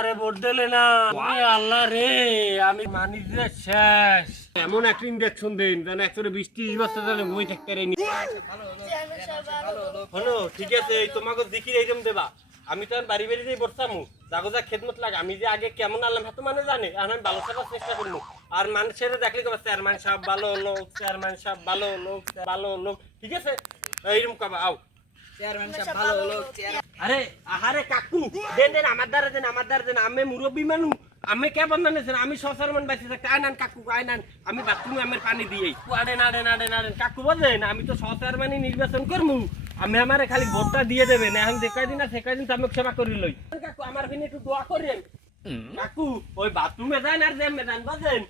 আমারে ভোট দিলে না, ওরে আল্লাহ রে, আমি মানি যে শেষ। এমন একটা ইঞ্জেকশন দিন যেন 120-30 বছর ধরে ঘুমিয়ে থাকতে পারেনি। হলো ঠিক আছে, এই তোমাকে দেখি এইরকম দেবা। আমি তো আর বাড়ি বাড়ি বসতাম, যাগো যা খেদমত লাগে। আমি যে আগে কেমন আনলাম এত মানে জানে, আর আমি ভালো থাকার চেষ্টা করবো। আর মানুষের দেখলে কবে চেয়ারম্যান সাহেব ভালো লোক, চেয়ারম্যান সাহেব ভালো লোক, ভালো লোক, ঠিক আছে এইরকম কবা। আও আরে আহারে কাকু, দেন দেন আমার দ্বারা দেন, আমার দ্বারা দেন। আমি মুরব্বী মানুষ, আমি কে বন্ধনেছেন, আমি সসার মান বাইছে থাকতে আইনান কাকু, আইনান। আমি বাথরুমে আমার পানি দিই। আড়েন আড়েন আড়েন আড়েন কাকু বলেন, আমি তো সসার মানে নির্বাচন করবো। আমি আমারে খালি ভোটটা দিয়ে দেবেন, এখন দেখাই দিন না শেখাই দিন, আমি সেবা করি লই। কাকু আমার ফিনে একটু দোয়া করেন কাকু। ওই বাথরুমে যান আর যেমন যান বলেন,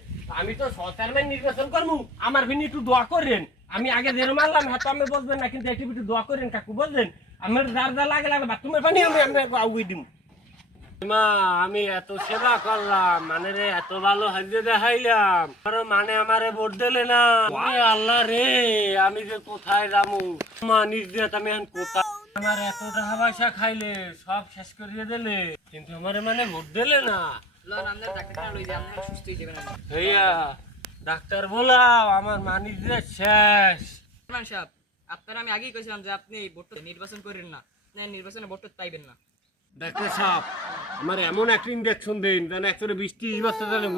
আমি তো সসার মান নির্বাচন করবো, আমার ফিনে একটু দোয়া করেন। আমি আগে যেরকম মারলাম হয়তো আমি বলবেন না, কিন্তু একটু একটু দোয়া করেন কাকু বললেন। আমার যার যা লাগে লাগে বাথরুমের পানি আমি আগুই দিম। মা আমি এত সেবা করলাম, মানে রে এত ভালো হাজিয়ে দেখাইলাম, মানে আমারে ভোট দিলে না। ওরে আল্লাহ রে, আমি যে কোথায় যাবো মা, নির্দিত আমি এখন কোথায়। আমার এত টাকা পয়সা খাইলে সব শেষ করিয়ে দিলে, কিন্তু আমারে মানে ভোট দিলে না। ভাইয়া ডাক্তার বলাও, আমার মানি যে শেষ। আপনারা আমি আগেই কইছিলাম যে আপনি ভোট নির্বাচন করেন না, নির্বাচনে ভোট পাইবেন না। ডাক্তার সাহেব আমার এমন একটা ইঞ্জেকশন দিন যেন 120-30 বছর ধরে